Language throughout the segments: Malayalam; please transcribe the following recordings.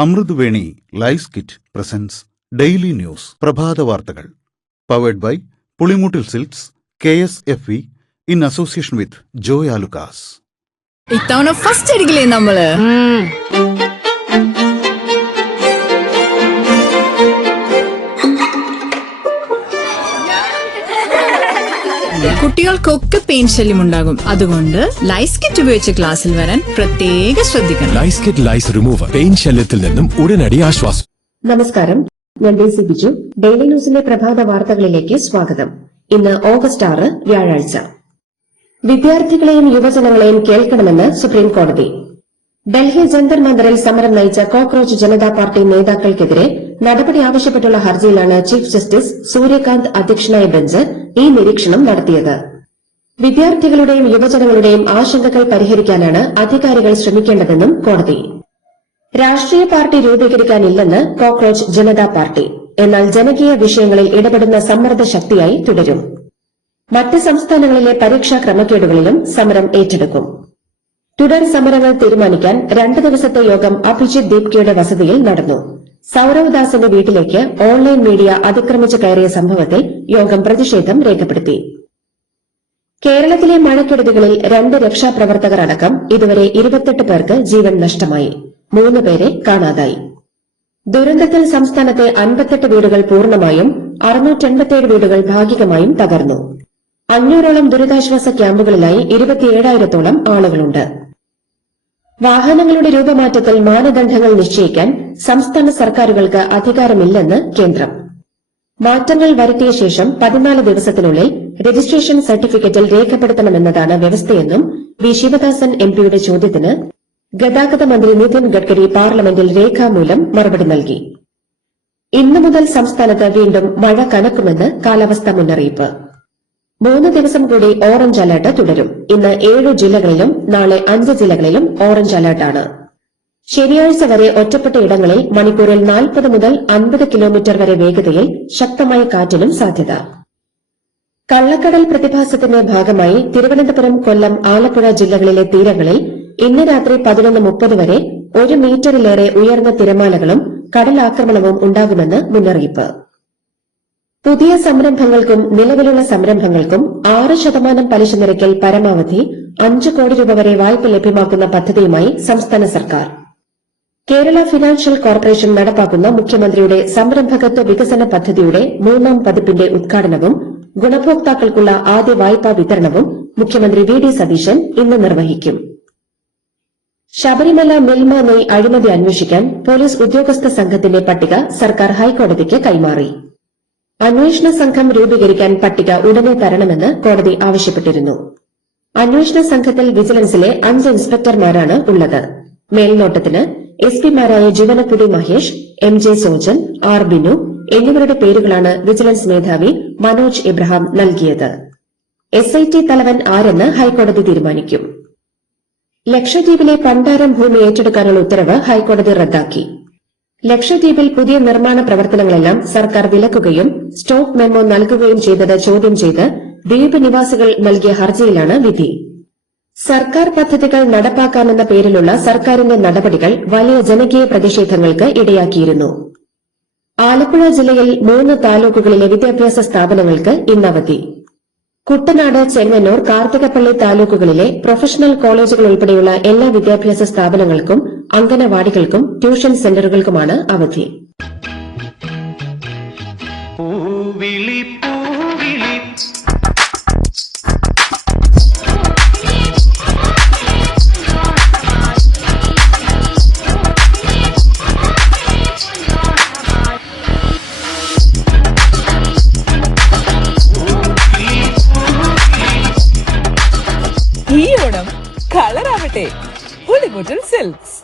Amruthaveni lice kit presents daily news പ്രഭാത വാർത്തകൾ powered by Pulimoottil silks KSFE in association with Joy Alukkas. ഇത്തവണ ഫസ്റ്റ് അടിക്കില്ലേ നമ്മള്? കുട്ടികൾക്കൊക്കെ പെയിൻ ശല്യം ഉണ്ടാകും. അതുകൊണ്ട് ലൈസ് കിറ്റ് ഉപയോഗിച്ച് ക്ലാസ്സിൽ വരാൻ പ്രത്യേക ശ്രദ്ധിക്കണം. ലൈസ് കിറ്റ് ലൈസ് റിമൂവർ പെയിൻ ശല്യത്തിൽ നിന്നും ഉടനടി ആശ്വാസം. നമസ്കാരം, ഞാൻ ഡേസി ബിജു. ഡെയിലി ന്യൂസിന്റെ പ്രഭാത വാർത്തകളിലേക്ക് സ്വാഗതം. ഇന്ന് ഓഗസ്റ്റ് 6 വ്യാഴാഴ്ച. വിദ്യാർത്ഥികളെയും യുവജനങ്ങളെയും കേൾക്കണമെന്ന് സുപ്രീം കോടതി. ഡൽഹി ജന്തർ മന്ദറിൽ സമരം നയിച്ച കോക്രോച്ച് ജനതാ പാർട്ടി നേതാക്കൾക്കെതിരെ നടപടി ആവശ്യപ്പെട്ടുള്ള ഹർജിയിലാണ് ചീഫ് ജസ്റ്റിസ് സൂര്യകാന്ത് അധ്യക്ഷനായ ബെഞ്ച് ഈ നിരീക്ഷണം നടത്തിയത്. വിദ്യാർത്ഥികളുടെയും യുവജനങ്ങളുടെയും ആശങ്കകൾ പരിഹരിക്കാനാണ് അധികാരികൾ ശ്രമിക്കേണ്ടതെന്നും കോടതി. രാഷ്ട്രീയ പാർട്ടി രൂപീകരിക്കാനില്ലെന്ന് കോക്രോച്ച് ജനതാ പാർട്ടി. എന്നാൽ ജനകീയ വിഷയങ്ങളിൽ ഇടപെടുന്ന സമ്മർദ്ദ ശക്തിയായി തുടരും. മറ്റ് സംസ്ഥാനങ്ങളിലെ പരീക്ഷാ ക്രമക്കേടുകളിലും സമരം ഏറ്റെടുക്കും. തുടർ സമരങ്ങൾ തീരുമാനിക്കാൻ 2 ദിവസത്തെ യോഗം അഭിജിത് ദീപ്കയുടെ വസതിയിൽ നടന്നു. സൌരവ് ദാസിന്റെ വീട്ടിലേക്ക് ഓൺലൈൻ മീഡിയ അതിക്രമിച്ച് കയറിയ സംഭവത്തിൽ യോഗം പ്രതിഷേധം രേഖപ്പെടുത്തി. കേരളത്തിലെ മഴക്കെടുതികളിൽ 2 രക്ഷാപ്രവർത്തകർ അടക്കം ഇതുവരെ 28 പേർക്ക് ജീവൻ നഷ്ടമായി. 3 പേരെ കാണാതായി. ദുരന്തത്തിൽ സംസ്ഥാനത്തെ 58 വീടുകൾ പൂർണ്ണമായും 687 വീടുകൾ ഭാഗികമായും തകർന്നു. 500ഓളം ദുരിതാശ്വാസ ക്യാമ്പുകളിലായി 27,000-ഓളം ആളുകളുണ്ട്. വാഹനങ്ങളുടെ രൂപമാറ്റത്തിൽ മാനദണ്ഡങ്ങൾ നിശ്ചയിക്കാൻ സംസ്ഥാന സർക്കാരുകൾക്ക് അധികാരമില്ലെന്ന് കേന്ദ്രം. മാറ്റങ്ങൾ വരുത്തിയ ശേഷം 14 ദിവസത്തിനുള്ളിൽ രജിസ്ട്രേഷൻ സർട്ടിഫിക്കറ്റിൽ രേഖപ്പെടുത്തണമെന്നതാണ് വ്യവസ്ഥയെന്നും വി ശിവദാസൻ എംപിയുടെ ചോദ്യത്തിന് ഗതാഗത മന്ത്രി നിതിൻ ഗഡ്കരി പാർലമെന്റിൽ രേഖാമൂലം മറുപടി നൽകി. ഇന്നു മുതൽ സംസ്ഥാനത്ത് വീണ്ടും മഴ കനക്കുമെന്ന് കാലാവസ്ഥാ മുന്നറിയിപ്പ്. 3 ദിവസം കൂടി ഓറഞ്ച് അലർട്ട് തുടരും. ഇന്ന് 7 ജില്ലകളിലും നാളെ 5 ജില്ലകളിലും ഓറഞ്ച് അലർട്ടാണ്. ശനിയാഴ്ച വരെ ഒറ്റപ്പെട്ട ഇടങ്ങളിൽ മണിക്കൂറിൽ 40 മുതൽ 50 കിലോമീറ്റർ വരെ വേഗതയിൽ ശക്തമായ കാറ്റിനും സാധ്യത. കള്ളക്കടൽ പ്രതിഭാസത്തിന്റെ ഭാഗമായി തിരുവനന്തപുരം, കൊല്ലം, ആലപ്പുഴ ജില്ലകളിലെ തീരങ്ങളിൽ ഇന്ന് രാത്രി 11:30 വരെ 1 മീറ്ററിലേറെ ഉയർന്ന തിരമാലകളും കടലാക്രമണവും ഉണ്ടാകുമെന്ന് മുന്നറിയിപ്പ്. പുതിയ സംരംഭങ്ങൾക്കും നിലവിലുള്ള സംരംഭങ്ങൾക്കും 6% പലിശ നിരക്കിൽ പരമാവധി 5 കോടി രൂപ വരെ വായ്പ ലഭ്യമാക്കുന്ന പദ്ധതിയുമായി സംസ്ഥാന സർക്കാർ. കേരള ഫിനാൻഷ്യൽ കോർപ്പറേഷൻ നടപ്പാക്കുന്ന മുഖ്യമന്ത്രിയുടെ സംരംഭകത്വ വികസന പദ്ധതിയുടെ 3ാം പതിപ്പിന്റെ ഉദ്ഘാടനവും ഗുണഭോക്താക്കൾക്കുള്ള ആദ്യ വായ്പാ വിതരണവും മുഖ്യമന്ത്രി വി ഡി സതീശൻ ഇന്ന് നിർവഹിക്കും. ശബരിമല മിൽമ നെയ് അഴിമതി അന്വേഷിക്കാൻ പോലീസ് ഉദ്യോഗസ്ഥ സംഘത്തിന്റെ പട്ടിക സർക്കാർ ഹൈക്കോടതിക്ക് കൈമാറി. അന്വേഷണ സംഘം രൂപീകരിക്കാൻ പട്ടിക ഉടനെ തരണമെന്ന് കോടതി ആവശ്യപ്പെട്ടിരുന്നു. അന്വേഷണ സംഘത്തിൽ വിജിലൻസിലെ 5 ഇൻസ്പെക്ടർമാരാണ് ഉള്ളത്. മേൽനോട്ടത്തിന് എസ്പിമാരായ ജുവനപ്പുടി മഹേഷ്, MJ സോജൻ, R ബിനു എന്നിവരുടെ പേരുകളാണ് വിജിലൻസ് മേധാവി മനോജ് എബ്രഹാം നൽകിയത്. SIT തലവൻ ആരെന്ന് ഹൈക്കോടതി തീരുമാനിക്കും. ലക്ഷദ്വീപിലെ പണ്ടാരം ഭൂമി ഏറ്റെടുക്കാനുള്ള ഉത്തരവ് ഹൈക്കോടതി റദ്ദാക്കി. ലക്ഷദ്വീപിൽ പുതിയ നിർമ്മാണ പ്രവർത്തനങ്ങളെല്ലാം സർക്കാർ വിലക്കുകയും സ്റ്റോപ്പ് മെമ്മോ നൽകുകയും ചെയ്തത് ചോദ്യം ചെയ്ത് ദ്വീപ് നിവാസികൾ നൽകിയ ഹർജിയിലാണ് വിധി. സർക്കാർ പദ്ധതികൾ നടപ്പാക്കാമെന്ന പേരിലുള്ള സർക്കാരിന്റെ നടപടികൾ വലിയ ജനകീയ പ്രതിഷേധങ്ങൾക്ക് ഇടയാക്കിയിരുന്നു. ആലപ്പുഴ ജില്ലയിൽ 3 താലൂക്കുകളിലെ വിദ്യാഭ്യാസ സ്ഥാപനങ്ങൾക്ക് ഇന്ന് അവധി. കുട്ടനാട്, ചെങ്ങന്നൂർ, കാർത്തികപ്പള്ളി താലൂക്കുകളിലെ പ്രൊഫഷണൽ കോളേജുകൾ ഉൾപ്പെടെയുള്ള എല്ലാ വിദ്യാഭ്യാസ സ്ഥാപനങ്ങൾക്കും അംഗനവാടികൾക്കും ട്യൂഷൻ സെന്ററുകൾക്കുമാണ് അവധി. ഈ ഓണം കളറാവട്ടെ പുളിമൂട്ടിൽ സിൽക്സ്.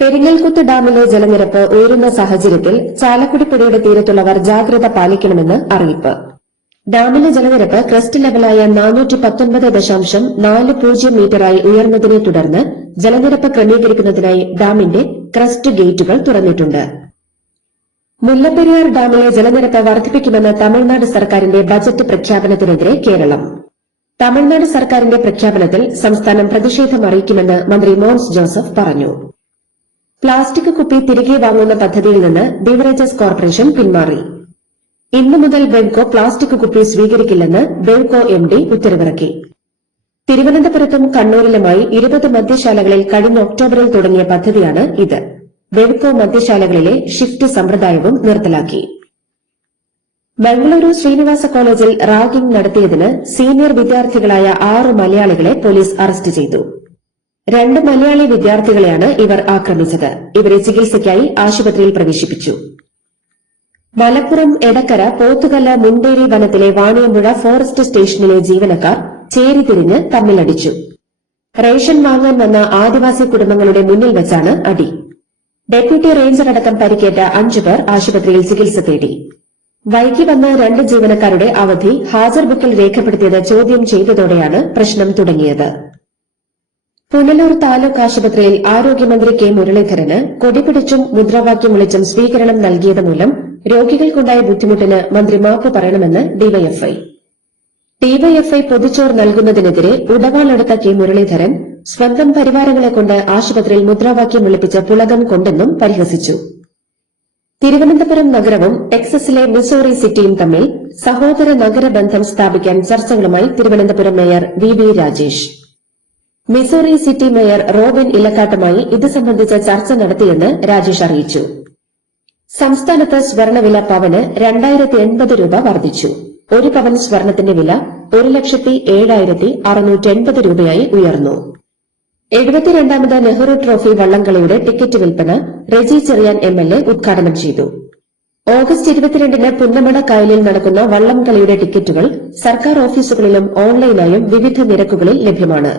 പെരിങ്ങൽകുത്ത് ഡാമിലെ ജലനിരപ്പ് ഉയരുന്ന സാഹചര്യത്തിൽ ചാലക്കുടി പുഴയുടെ തീരത്തുള്ളവർ ജാഗ്രത പാലിക്കണമെന്ന് അറിയിപ്പ്. ഡാമിലെ ജലനിരപ്പ് ക്രസ്റ്റ് ലെവലായ 419.40 മീറ്ററായി ഉയർന്നതിനെ തുടർന്ന് ജലനിരപ്പ് ക്രമീകരിക്കുന്നതിനായി ഡാമിന്റെ ക്രസ്റ്റ് ഗേറ്റുകൾ തുറന്നിട്ടുണ്ട്. മുല്ലപ്പെരിയാർ ഡാമിലെ ജലനിരപ്പ് വർദ്ധിപ്പിക്കുമെന്ന തമിഴ്നാട് സർക്കാരിന്റെ ബജറ്റ് പ്രഖ്യാപനത്തിനെതിരെ കേരളം. തമിഴ്നാട് സർക്കാരിന്റെ പ്രഖ്യാപനത്തിൽ സംസ്ഥാനം പ്രതിഷേധം അറിയിക്കുമെന്ന് മന്ത്രി മോൻസ് ജോസഫ് പറഞ്ഞു. പ്ലാസ്റ്റിക് കുപ്പി തിരികെ വാങ്ങുന്ന പദ്ധതിയിൽ നിന്ന് ബിവറേജസ് കോർപ്പറേഷൻ പിന്മാറി. ഇന്നു മുതൽ ബെവ്കോ പ്ലാസ്റ്റിക് കുപ്പി സ്വീകരിക്കില്ലെന്ന് ബെവ്കോ എംഡി ഉത്തരവിറക്കി. തിരുവനന്തപുരത്തും കണ്ണൂരിലുമായി 20 മദ്യശാലകളിൽ കഴിഞ്ഞ ഒക്ടോബറിൽ തുടങ്ങിയ പദ്ധതിയാണ് ഇത്. ബെവ്കോ മദ്യശാലകളിലെ ഷിഫ്റ്റ് സമ്പ്രദായവും നിർത്തലാക്കി. ബംഗളൂരു ശ്രീനിവാസ കോളേജിൽ റാഗിംഗ് നടത്തിയതിന് സീനിയർ വിദ്യാർത്ഥികളായ 6 മലയാളികളെ പോലീസ് അറസ്റ്റ് ചെയ്തു. 2 മലയാളി വിദ്യാർത്ഥികളെയാണ് ഇവർ ആക്രമിച്ചത്. ഇവരെ ചികിത്സയ്ക്കായി ആശുപത്രിയിൽ പ്രവേശിപ്പിച്ചു. മലപ്പുറം എടക്കര പോത്തുകല്ല് മുണ്ടേരി വനത്തിലെ വാണിയമ്പുഴ ഫോറസ്റ്റ് സ്റ്റേഷനിലെ ജീവനക്കാർ ചേരിതിരിഞ്ഞ് തമ്മിലടിച്ചു. റേഷൻ വാങ്ങാൻ വന്ന ആദിവാസി കുടുംബങ്ങളുടെ മുന്നിൽ വെച്ചാണ് അടി. ഡെപ്യൂട്ടി റേഞ്ചർ അടക്കം പരിക്കേറ്റ 5 പേർ ആശുപത്രിയിൽ ചികിത്സ തേടി. വൈകി വന്ന 2 ജീവനക്കാരുടെ അവധി ഹാജർ ബുക്കിൽ രേഖപ്പെടുത്തിയത് ചോദ്യം ചെയ്തതോടെയാണ് പ്രശ്നം തുടങ്ങിയത്. പുനലൂർ താലൂക്ക് ആശുപത്രിയിൽ ആരോഗ്യമന്ത്രി കെ മുരളീധരന് കൊടിപിടിച്ചും മുദ്രാവാക്യം വിളിച്ചും സ്വീകരണം നൽകിയത് മൂലം രോഗികൾക്കുണ്ടായ ബുദ്ധിമുട്ടിന് മന്ത്രി മാപ്പ് പറയണമെന്ന് ഡിവൈഎഫ്ഐ. ഡിവൈഎഫ്ഐ പൊതിച്ചോർ നൽകുന്നതിനെതിരെ ഉടവാളെടുത്ത കെ മുരളീധരൻ സ്വന്തം പരിവാരങ്ങളെക്കൊണ്ട് ആശുപത്രിയിൽ മുദ്രാവാക്യം വിളിപ്പിച്ച് പുളകം കൊണ്ടെന്നും പരിഹസിച്ചു. തിരുവനന്തപുരം നഗരവും ടെക്സസിലെ മിസോറി സിറ്റിയും തമ്മിൽ സഹോദര നഗരബന്ധം സ്ഥാപിക്കാൻ ചർച്ചകളുമായി Thiruvananthapuram mayor V Rajesh. Missouri City mayor Robin ഇലക്കാട്ടുമായി ഇത് സംബന്ധിച്ച ചർച്ച നടത്തിയെന്ന് രാജേഷ് അറിയിച്ചു. സംസ്ഥാനത്ത് സ്വർണ്ണവില പവന് 2080 രൂപ വർദ്ധിച്ചു. 1 പവൻ സ്വർണത്തിന്റെ വില 1,07,680 രൂപയായി ഉയർന്നു. 72ാമത് നെഹ്റു ട്രോഫി വള്ളംകളിയുടെ ടിക്കറ്റ് വിൽപ്പന റെജി ചെറിയാൻ എംഎൽഎ ഉദ്ഘാടനം ചെയ്തു. ഓഗസ്റ്റ് 22-ന് പുന്നമട കായലിൽ നടക്കുന്ന വള്ളംകളിയുടെ ടിക്കറ്റുകൾ സർക്കാർ ഓഫീസുകളിലും ഓൺലൈനായും വിവിധ നിരക്കുകളിൽ ലഭ്യമാണ്.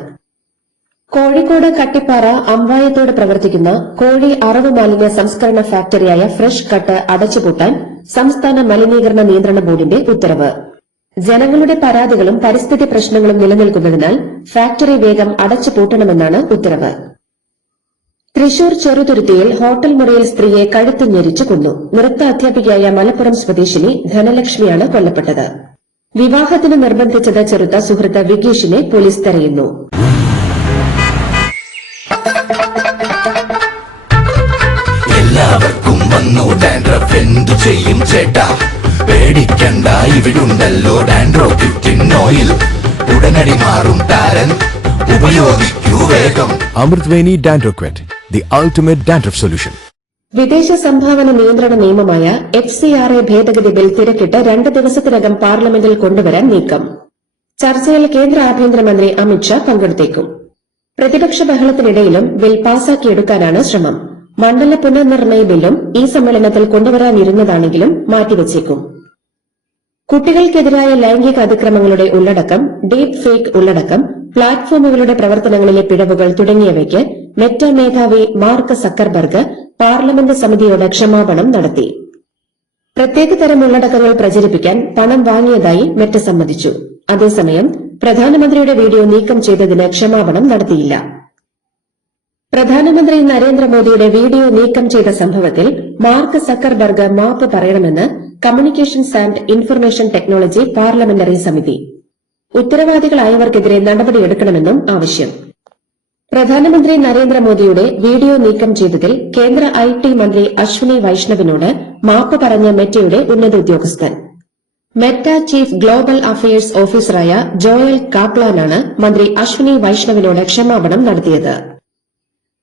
കോഴിക്കോട് കട്ടിപ്പാറ അമ്പായത്തോട് പ്രവർത്തിക്കുന്ന കോഴി അറവ് മാലിന്യ സംസ്കരണ ഫാക്ടറിയായ ഫ്രഷ് കട്ട് അടച്ചുപൂട്ടാൻ സംസ്ഥാന മലിനീകരണ നിയന്ത്രണ ബോർഡിന്റെ ഉത്തരവ്. ജനങ്ങളുടെ പരാതികളും പരിസ്ഥിതി പ്രശ്നങ്ങളും നിലനിൽക്കുന്നതിനാൽ ഫാക്ടറി വേഗം അടച്ചുപൂട്ടണമെന്നാണ് ഉത്തരവ്. തൃശൂർ ചെറുതുരുത്തിയിൽ ഹോട്ടൽ മുറിയിൽ സ്ത്രീയെ കഴുത്ത് ഞെരിച്ചു കൊന്നു. നൃത്ത അധ്യാപികയായ മലപ്പുറം സ്വദേശിനി ധനലക്ഷ്മിയാണ് കൊല്ലപ്പെട്ടത്. വിവാഹത്തിന് നിർബന്ധിച്ചത് ചെറുത്ത സുഹൃത്ത് വിഗീഷിനെ പോലീസ് തെരയുന്നു. എല്ലാവർക്കും വന്നു ഡാൻഡ്രഫ്, എന്തു ചെയ്യും ചേട്ടാ? പേടിക്കണ്ട, ഇവിടുണ്ടല്ലോ ഡാൻഡ്രോഫിറ്റിൻ ഓയിൽ. ഉടനടി മാറും താരൻ, ഉപയോഗിക്കൂ വേഗം. അമൃത്വേനി ഡാൻഡ്രോക്വെറ്റ്, ദി അൾട്ടിമേറ്റ് ഡാൻഡ്രഫ് സൊല്യൂഷൻ. വിദേശ സംഭാവന നിയന്ത്രണ നിയമമായ FCRA ഭേദഗതി ബിൽ തിരക്കിട്ട് 2 ദിവസത്തിനകം പാർലമെന്റിൽ കൊണ്ടുവരാൻ നീക്കം. ചർച്ചയിൽ കേന്ദ്ര ആഭ്യന്തരമന്ത്രി അമിത്ഷാ പങ്കെടുത്തേക്കും. പ്രതിപക്ഷ ബഹളത്തിനിടയിലും ബിൽ പാസാക്കിയെടുക്കാനാണ് ശ്രമം. മണ്ഡല പുനർനിർണയ ബില്ലും ഈ സമ്മേളനത്തിൽ കൊണ്ടുവരാനിരുന്നതാണെങ്കിലും മാറ്റിവച്ചേക്കും. കുട്ടികൾക്കെതിരായ ലൈംഗിക അതിക്രമങ്ങളുടെ ഉള്ളടക്കം, ഡീപ് ഫേക്ക് ഉള്ളടക്കം, പ്ലാറ്റ്ഫോമുകളുടെ പ്രവർത്തനങ്ങളിലെ പിഴവുകൾ തുടങ്ങിയവയ്ക്ക് മെറ്റ മേധാവി മാർക്ക് സക്കർബർഗ് പാർലമെന്റ് സമിതിയോട് ക്ഷമാപണം നടത്തി. പ്രത്യേക തരം ഉള്ളടക്കങ്ങൾ പ്രചരിപ്പിക്കാൻ പണം വാങ്ങിയതായി മെറ്റ സമ്മതിച്ചു. അതേസമയം പ്രധാനമന്ത്രിയുടെ വീഡിയോ നീക്കം ചെയ്തതിന് ക്ഷമാപണം നടത്തിയില്ല. പ്രധാനമന്ത്രി നരേന്ദ്രമോദിയുടെ വീഡിയോ നീക്കം ചെയ്ത സംഭവത്തിൽ മാർക്ക് സക്കർബർഗ് മാപ്പ് പറയണമെന്ന് communications and information technology parliamentary സമിതി. ഉത്തരവാദികളായവർക്കെതിരെ നടപടിയെടുക്കണമെന്നും ആവശ്യം. പ്രധാനമന്ത്രി നരേന്ദ്രമോദിയുടെ വീഡിയോ നീക്കം ചെയ്തതിൽ കേന്ദ്ര IT മന്ത്രി അശ്വിനി വൈഷ്ണവിനോട് മാപ്പ് പറഞ്ഞ മെറ്റയുടെ ഉന്നത ഉദ്യോഗസ്ഥൻ. മെറ്റ ചീഫ് ഗ്ലോബൽ അഫയേഴ്സ് ഓഫീസറായ ജോയൽ കാപ്ലാനാണ് മന്ത്രി അശ്വിനി വൈഷ്ണവിനോട് ക്ഷമാപണം നടത്തിയത്.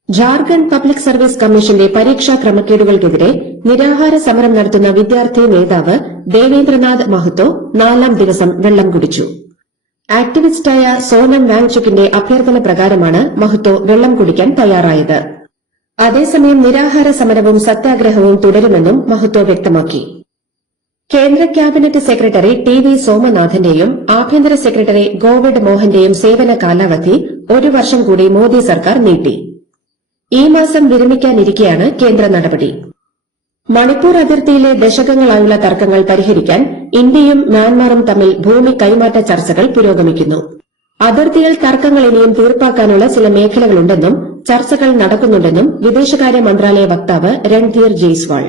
ജാർഖണ്ഡ് പബ്ലിക് സർവീസ് കമ്മീഷന്റെ പരീക്ഷാ ക്രമക്കേടുകൾക്കെതിരെ നിരാഹാര സമരം നടത്തുന്ന വിദ്യാർത്ഥി നേതാവ് ദേവേന്ദ്രനാഥ് മഹ്തോ 4ാം ദിവസം വെള്ളം കുടിച്ചു. ആക്ടിവിസ്റ്റായ സോനം വാങ്ചുക്കിന്റെ അഭ്യർത്ഥന പ്രകാരമാണ് മഹ്തോ വെള്ളം കുടിക്കാൻ തയ്യാറായത്. അതേസമയം നിരാഹാര സമരവും സത്യാഗ്രഹവും തുടരുമെന്നും മഹ്തോ വ്യക്തമാക്കി. കേന്ദ്ര ക്യാബിനറ്റ് സെക്രട്ടറി TV സോമനാഥന്റെയും ആഭ്യന്തര സെക്രട്ടറി ഗോവിഡ് മോഹന്റെയും സേവന കാലാവധി 1 വർഷം കൂടി മോദി സർക്കാർ നീട്ടി. ഈ മാസം വിരമിക്കാനിരിക്കെയാണ് കേന്ദ്ര നടപടി. മണിപ്പൂർ അതിർത്തിയിലെ ദശകങ്ങളായുള്ള തർക്കങ്ങൾ പരിഹരിക്കാൻ ഇന്ത്യയും മ്യാൻമാറും തമ്മിൽ ഭൂമി കൈമാറ്റ ചർച്ചകൾ പുരോഗമിക്കുന്നു. അതിർത്തിയിൽ തർക്കങ്ങൾ ഇനിയും തീർപ്പാക്കാനുള്ള ചില മേഖലകളുണ്ടെന്നും ചർച്ചകൾ നടക്കുന്നുണ്ടെന്നും വിദേശകാര്യ മന്ത്രാലയ വക്താവ് രൺധീർ ജയ്സ്വാൾ.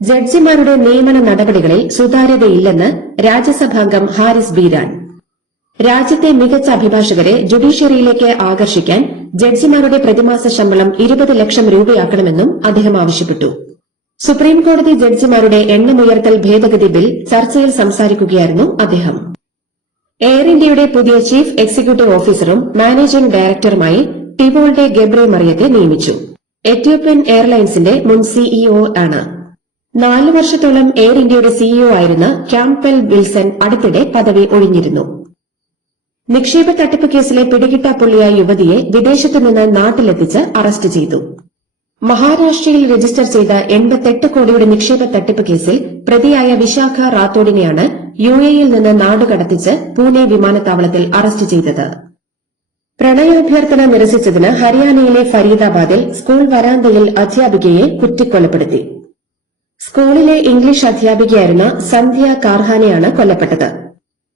ജഡ്ജിമാരുടെ നിയമന നടപടികളിൽ സുതാര്യതയില്ലെന്ന് രാജ്യസഭാംഗം ഹാരിസ് ബീരാൻ. രാജ്യത്തെ മികച്ച അഭിഭാഷകരെ ജുഡീഷ്യറിയിലേക്ക് ആകർഷിക്കാൻ ജഡ്ജിമാരുടെ പ്രതിമാസ ശമ്പളം 20 ലക്ഷം രൂപയാക്കണമെന്നും അദ്ദേഹം ആവശ്യപ്പെട്ടു. സുപ്രീംകോടതി ജഡ്ജിമാരുടെ എണ്ണമുയർത്തൽ ഭേദഗതി ബിൽ ചർച്ചയിൽ സംസാരിക്കുകയായിരുന്നു അദ്ദേഹം. എയർ ഇന്ത്യയുടെ പുതിയ ചീഫ് എക്സിക്യൂട്ടീവ് ഓഫീസറും മാനേജിംഗ് ഡയറക്ടറുമായി ടിവോൾഡെ ഗബ്രെ മറിയത്തെ നിയമിച്ചു. എത്യോപ്യൻ എയർലൈൻസിന്റെ മുൻ സിഇഒ ആണ്. 4 വർഷത്തോളം എയർ ഇന്ത്യയുടെ സിഇഒ ആയിരുന്ന ക്യാംപെൽ വിൽസൺ അടുത്തിടെ പദവി ഒഴിഞ്ഞിരുന്നു. നിക്ഷേപ തട്ടിപ്പ് കേസിലെ പിടികിട്ടാപ്പുള്ളിയായ യുവതിയെ വിദേശത്തുനിന്ന് നാട്ടിലെത്തിച്ച് അറസ്റ്റ് ചെയ്തു. മഹാരാഷ്ട്രയിൽ രജിസ്റ്റർ ചെയ്ത 88 കോടിയുടെ നിക്ഷേപ തട്ടിപ്പ് കേസിൽ പ്രതിയായ വിശാഖ റാത്തോഡിനെയാണ് യുഎഇയിൽ നിന്ന് നാടുകടത്തിച്ച് പൂനെ വിമാനത്താവളത്തിൽ അറസ്റ്റ് ചെയ്തത്. പ്രണയാഭ്യർത്ഥന നിരസിച്ചതിന് ഹരിയാനയിലെ ഫരീദാബാദിൽ സ്കൂൾ വരാന്തയിൽ അധ്യാപികയെ കുത്തിക്കൊലപ്പെടുത്തി. സ്കൂളിലെ ഇംഗ്ലീഷ് അധ്യാപികയായിരുന്ന സന്ധ്യ കാർഹാനെയാണ് കൊല്ലപ്പെട്ടത്.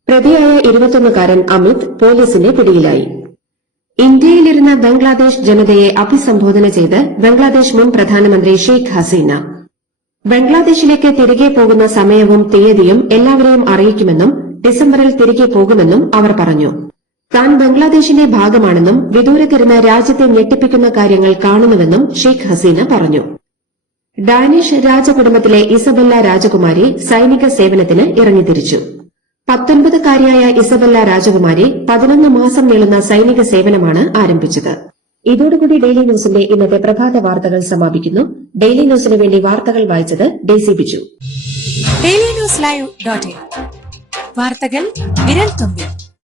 പ്രതിയായ 21-കാരൻ അമിത് പോലീസിന്റെ പിടിയിലായി. ഇന്ത്യയിലിരുന്ന ബംഗ്ലാദേശ് ജനതയെ അഭിസംബോധന ചെയ്ത് ബംഗ്ലാദേശ് മുൻ പ്രധാനമന്ത്രി ഷെയ്ഖ് ഹസീന ബംഗ്ലാദേശിലേക്ക് തിരികെ പോകുന്ന സമയവും തീയതിയും എല്ലാവരെയും അറിയിക്കുമെന്നും ഡിസംബറിൽ തിരികെ പോകുമെന്നും അവർ പറഞ്ഞു. താൻ ബംഗ്ലാദേശിന്റെ ഭാഗമാണെന്നും വിദൂരത്തിരുന്ന രാജ്യത്തെ ഞെട്ടിപ്പിക്കുന്ന കാര്യങ്ങൾ കാണുന്നുവെന്നും ഷെയ്ഖ് ഹസീന പറഞ്ഞു. ഡാനിഷ് രാജകുടുംബത്തിലെ ഇസബെല്ല രാജകുമാരി സൈനിക സേവനത്തിന് ഇറങ്ങിത്തിരിച്ചു. 19-കാരിയായ ഇസബെല്ല രാജകുമാരി 11 മാസം നീളുന്ന സൈനിക സേവനമാണ് ആരംഭിച്ചത്. ഇതോടുകൂടി ഡെയിലി ന്യൂസിന്റെ ഇന്നത്തെ പ്രഭാത വാർത്തകൾ സമാപിക്കുന്നു. ഡെയിലി ന്യൂസിന് വേണ്ടി വാർത്തകൾ വായിച്ചത് ഡെയ്സി ബിജു. ഡെയിലി ന്യൂസ് ലൈവ്.in വാർത്തകൾ വിരൽ തുമ്പിൽ.